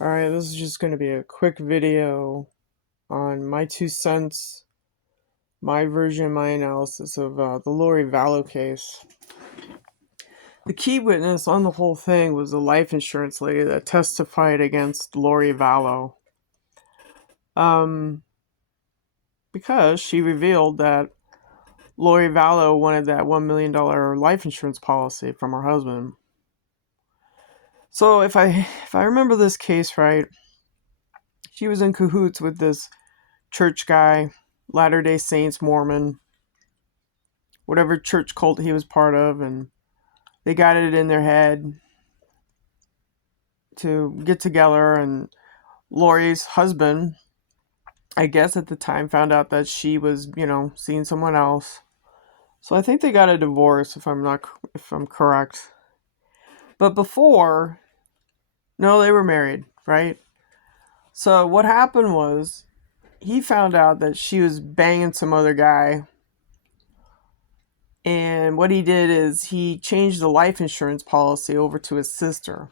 Alright, this is just going to be a quick video on my 2 cents, my version, my analysis of the Lori Vallow case. The key witness on the whole thing was a life insurance lady that testified against Lori Vallow. Because she revealed that Lori Vallow wanted that $1 million life insurance policy from her husband. So if I remember this case right, she was in cahoots with this church guy, Latter-day Saints, Mormon, whatever church cult he was part of, and they got it in their head to get together. And Lori's husband, I guess at the time, found out that she was, seeing someone else. So I think they got a divorce, if I'm correct. But before, no, they were married, right? So what happened was he found out that she was banging some other guy. And what he did is he changed the life insurance policy over to his sister.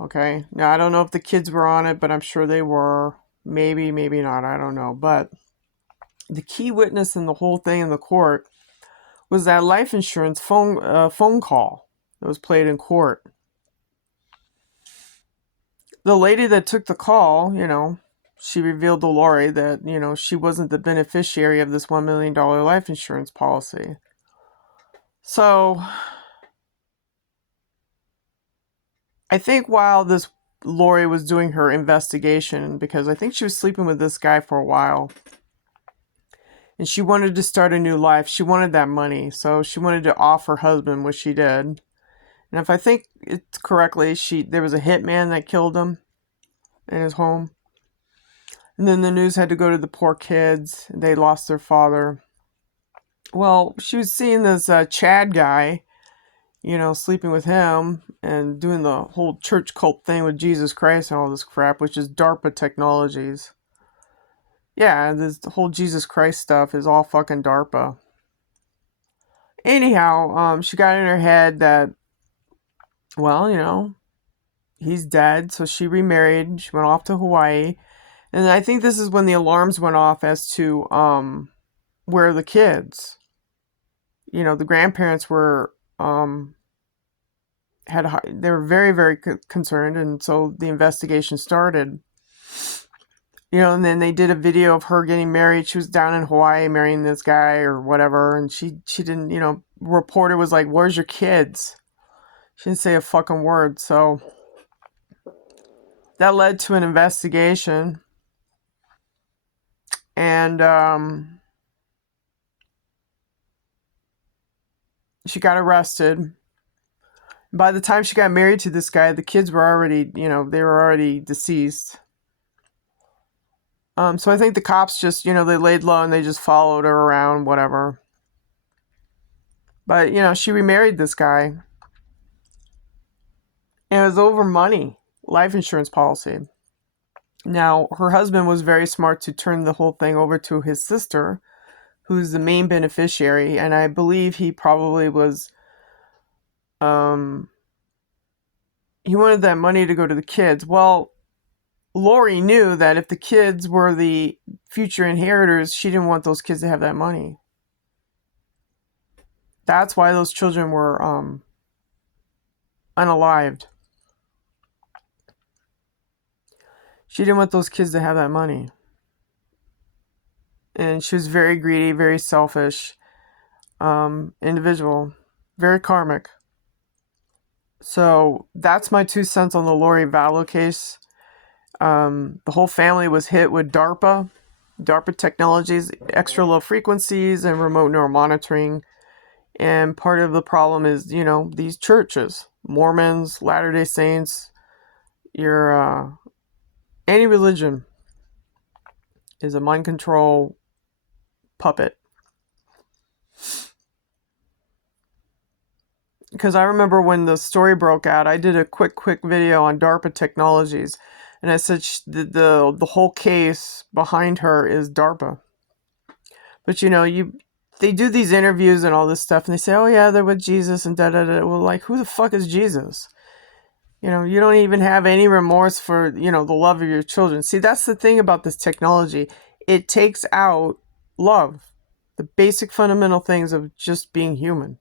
Okay. Now, I don't know if the kids were on it, but I'm sure they were. Maybe, maybe not. I don't know. But the key witness in the whole thing in the court was that life insurance phone call that was played in court. The lady that took the call, she revealed to Lori that, she wasn't the beneficiary of this $1 million life insurance policy. So I think while this Lori was doing her investigation, because I think she was sleeping with this guy for a while, and she wanted to start a new life. She wanted that money, so she wanted to off her husband, which she did. And if I think it correctly, there was a hitman that killed him in his home. And then the news had to go to the poor kids. They lost their father. Well, she was seeing this Chad guy, sleeping with him and doing the whole church cult thing with Jesus Christ and all this crap, which is DARPA technologies. Yeah, this whole Jesus Christ stuff is all fucking DARPA. Anyhow, she got in her head that, well, he's dead, so she remarried. She went off to Hawaii. And I think this is when the alarms went off as to where the kids. The grandparents were they were very, very concerned, and so the investigation started. And then they did a video of her getting married. She was down in Hawaii marrying this guy or whatever, and she didn't, reporter was like, "Where's your kids?" She didn't say a fucking word. So that led to an investigation, and she got arrested. By the time she got married to this guy, the kids were already, they were already deceased. So I think the cops just, they laid low and they just followed her around, whatever. But, she remarried this guy. And it was over money, life insurance policy. Now, her husband was very smart to turn the whole thing over to his sister, who's the main beneficiary. And I believe he probably was, he wanted that money to go to the kids. Well, Lori knew that if the kids were the future inheritors, she didn't want those kids to have that money. That's why those children were unalived. She didn't want those kids to have that money. And she was very greedy, very selfish individual, very karmic. So that's my 2 cents on the Lori Vallow case. The whole family was hit with DARPA technologies, extra low frequencies, and remote neuromonitoring. And part of the problem is, these churches, Mormons, Latter-day Saints, any religion is a mind control puppet. Because I remember when the story broke out, I did a quick video on DARPA technologies. And I said the whole case behind her is DARPA. But they do these interviews and all this stuff, and they say, "Oh yeah, they're with Jesus and da da da." Well, like, who the fuck is Jesus? You don't even have any remorse for, the love of your children. See, that's the thing about this technology. It takes out love, the basic fundamental things of just being human.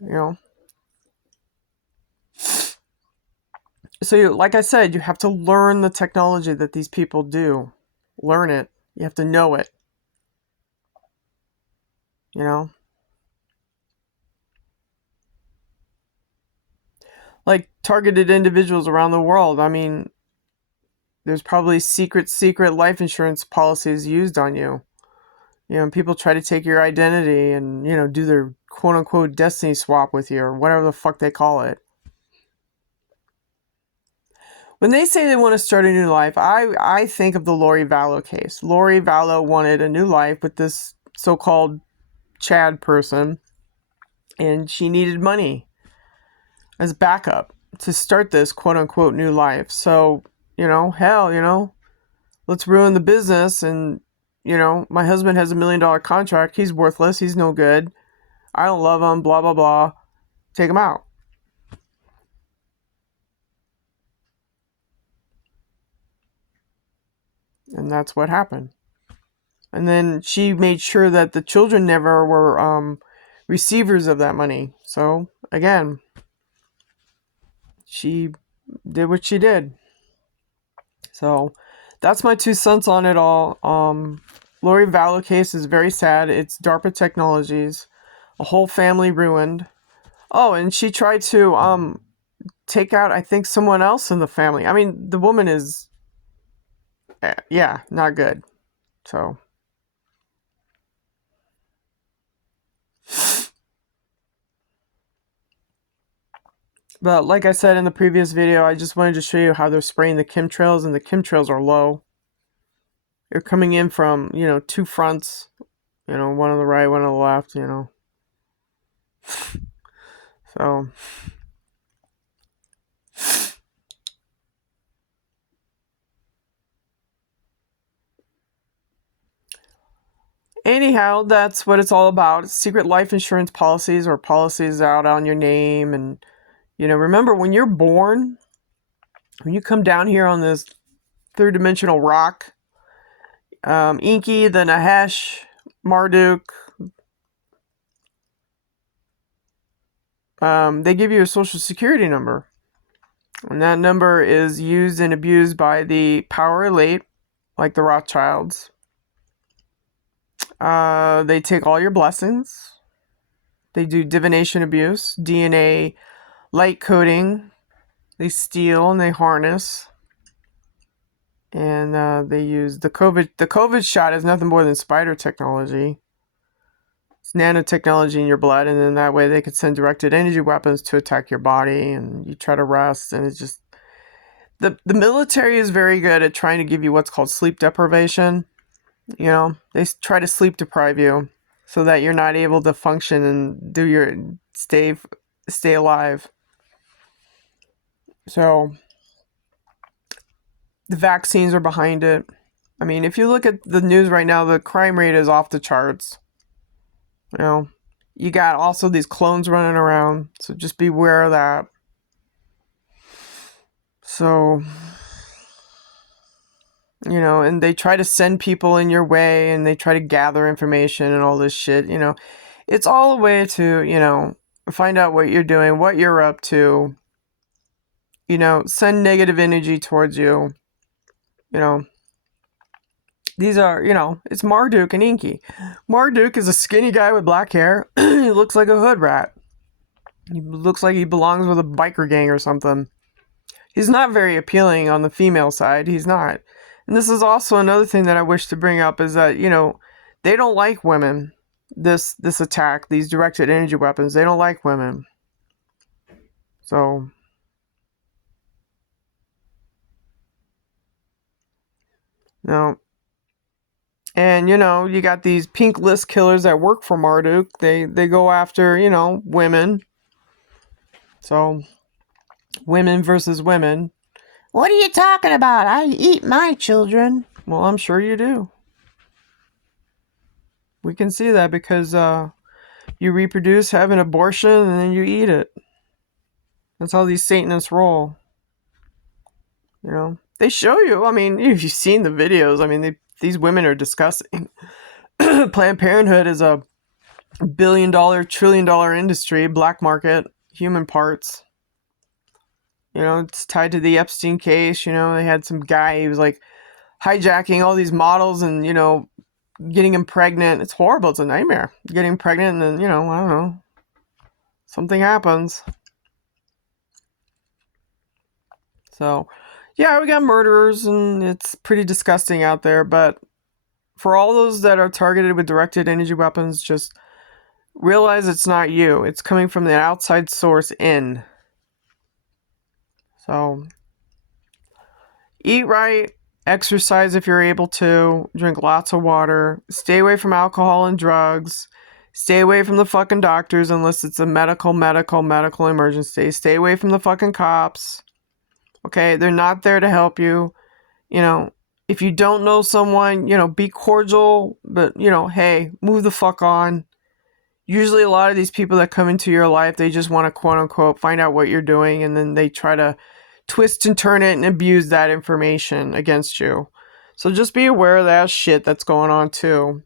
You know? So, like I said, you have to learn the technology that these people do. Learn it. You have to know it. You know? Like targeted individuals around the world. I mean, there's probably secret life insurance policies used on you. People try to take your identity and, do their quote unquote destiny swap with you or whatever the fuck they call it. When they say they want to start a new life, I think of the Lori Vallow case. Lori Vallow wanted a new life with this so-called Chad person, and she needed money as backup to start this quote unquote new life. So, hell, let's ruin the business. And, my husband has $1 million contract. He's worthless. He's no good. I don't love him, blah, blah, blah. Take him out. And that's what happened. And then she made sure that the children never were receivers of that money. So, again, she did what she did. So, that's my 2 cents on it all. Lori Vallow case is very sad. It's DARPA Technologies. A whole family ruined. Oh, and she tried to take out, I think, someone else in the family. I mean, the woman is, not good. So, but like I said in the previous video, I just wanted to show you how they're spraying the chemtrails, and the chemtrails are low. They're coming in from, 2 fronts, one on the right, one on the left, So, anyhow, that's what it's all about. Secret life insurance policies or policies out on your name. And, remember when you're born, when you come down here on this 3-dimensional rock, Inky, the Nahesh, Marduk, they give you a social security number. And that number is used and abused by the power elite, like the Rothschilds. They take all your blessings. They do divination abuse, DNA light coding. They steal and they harness. And they use the COVID. The COVID shot is nothing more than spider technology. It's nanotechnology in your blood, and then that way they could send directed energy weapons to attack your body, and you try to rest, and it's just the military is very good at trying to give you what's called sleep deprivation. They try to sleep deprive you so that you're not able to function and do your stay alive. So the vaccines are behind it. I mean, if you look at the news right now, the crime rate is off the charts. You got also these clones running around, so just beware of that. So, and they try to send people in your way, and they try to gather information and all this shit. It's all a way to, find out what you're doing, what you're up to, send negative energy towards you. These are, it's Marduk and Inky. Marduk is a skinny guy with black hair. He looks like a hood rat. He looks like he belongs with a biker gang or something. He's not very appealing on the female side. He's not. And this is also another thing that I wish to bring up is that, they don't like women. This attack, these directed energy weapons, they don't like women. So, no. And, you got these pink list killers that work for Marduk. They go after, women. So, women versus women. What are you talking about? I eat my children. Well, I'm sure you do. We can see that because you reproduce, have an abortion, and then you eat it. That's how these Satanists roll. They show you. I mean, if you've seen the videos, I mean, these women are disgusting. Planned Parenthood is a billion-dollar, trillion-dollar industry, black market, human parts. It's tied to the Epstein case. They had some guy, he was like hijacking all these models and, getting them pregnant. It's horrible. It's a nightmare. Getting pregnant and then, I don't know, something happens. So, yeah, we got murderers and it's pretty disgusting out there. But for all those that are targeted with directed energy weapons, just realize it's not you. It's coming from the outside source in. So, eat right, exercise if you're able to, drink lots of water, stay away from alcohol and drugs, stay away from the fucking doctors unless it's a medical emergency, stay away from the fucking cops. Okay, they're not there to help you. If you don't know someone, be cordial, but, hey, move the fuck on. Usually a lot of these people that come into your life, they just want to quote unquote find out what you're doing, and then they try to twist and turn it and abuse that information against you. So just be aware of that shit that's going on too.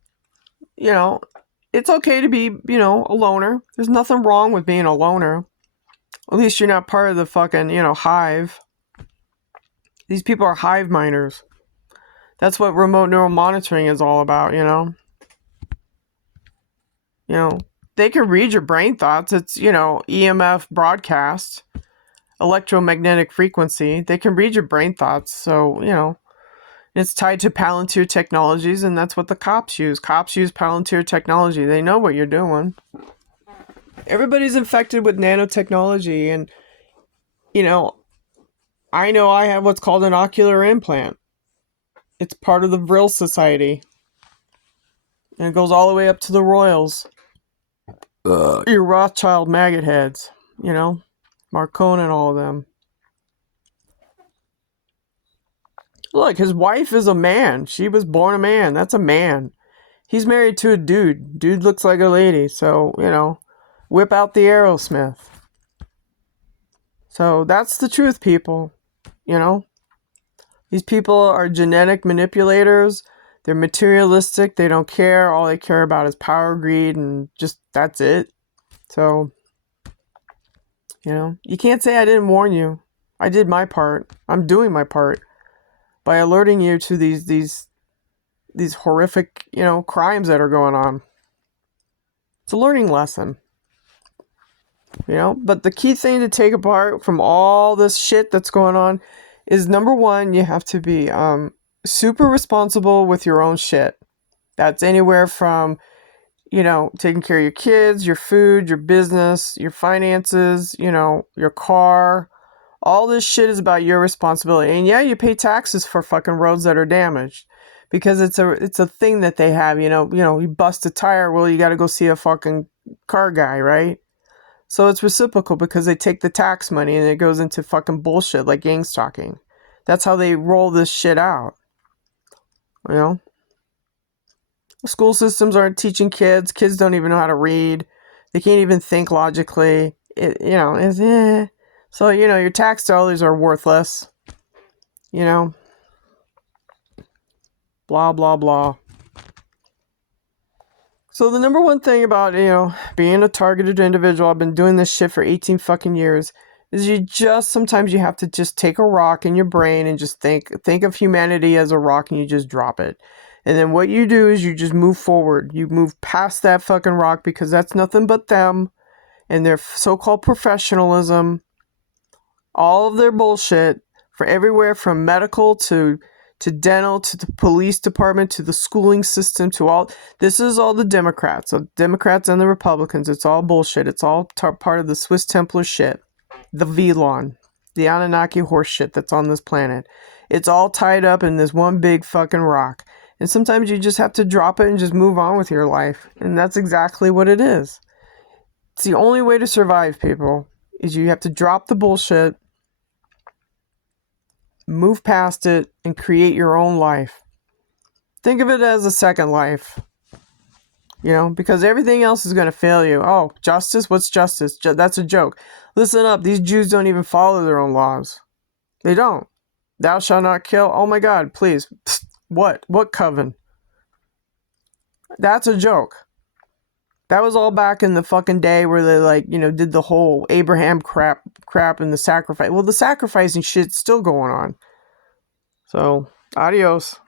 It's okay to be, a loner. There's nothing wrong with being a loner. At least you're not part of the fucking, hive. These people are hive miners. That's what remote neural monitoring is all about, They can read your brain thoughts. It's, EMF broadcast, electromagnetic frequency. They can read your brain thoughts. So, it's tied to Palantir Technologies, and that's what the cops use. Cops use Palantir Technology. They know what you're doing. Everybody's infected with nanotechnology, and, I know I have what's called an ocular implant. It's part of the Vril Society. And it goes all the way up to the Royals. Your Rothschild maggot heads, Marconi and all of them. Look, his wife is a man. She was born a man. That's a man. He's married to a dude. Dude looks like a lady. So, whip out the Aerosmith. So that's the truth, people. These people are genetic manipulators. They're materialistic. They don't care. All they care about is power, greed, and just that's it. So, you can't say I didn't warn you. I did my part. I'm doing my part by alerting you to these horrific, crimes that are going on. It's a learning lesson. But the key thing to take apart from all this shit that's going on is, number one, you have to be super responsible with your own shit. That's anywhere from, taking care of your kids, your food, your business, your finances, your car. All this shit is about your responsibility. And yeah, you pay taxes for fucking roads that are damaged because it's a thing that they have, you bust a tire, well, you got to go see a fucking car guy, right? So it's reciprocal because they take the tax money and it goes into fucking bullshit like gang stalking. That's how they roll this shit out. The school systems aren't teaching kids. Kids don't even know how to read. They can't even think logically. So, your tax dollars are worthless. Blah, blah, blah. So the number one thing about, being a targeted individual, I've been doing this shit for 18 fucking years, is sometimes you have to just take a rock in your brain and just think of humanity as a rock and you just drop it. And then what you do is you just move forward. You move past that fucking rock because that's nothing but them and their so-called professionalism, all of their bullshit for everywhere from medical to dental, to the police department, to the schooling system, to all. This is all the Democrats. So Democrats and the Republicans. It's all bullshit. It's all part of the Swiss Templar shit. The VLON. The Anunnaki horse shit that's on this planet. It's all tied up in this one big fucking rock. And sometimes you just have to drop it and just move on with your life. And that's exactly what it is. It's the only way to survive, people, is you have to drop the bullshit, move past it, and create your own life. Think of it as a second life. because everything else is going to fail you. Oh, justice? What's justice? That's a joke. Listen up. These Jews don't even follow their own laws. They don't. Thou shalt not kill. Oh my God, please. Psst, what? What coven? That's a joke. That was all back in the fucking day where they did the whole Abraham crap and the sacrifice. Well, the sacrificing shit's still going on. So, adios.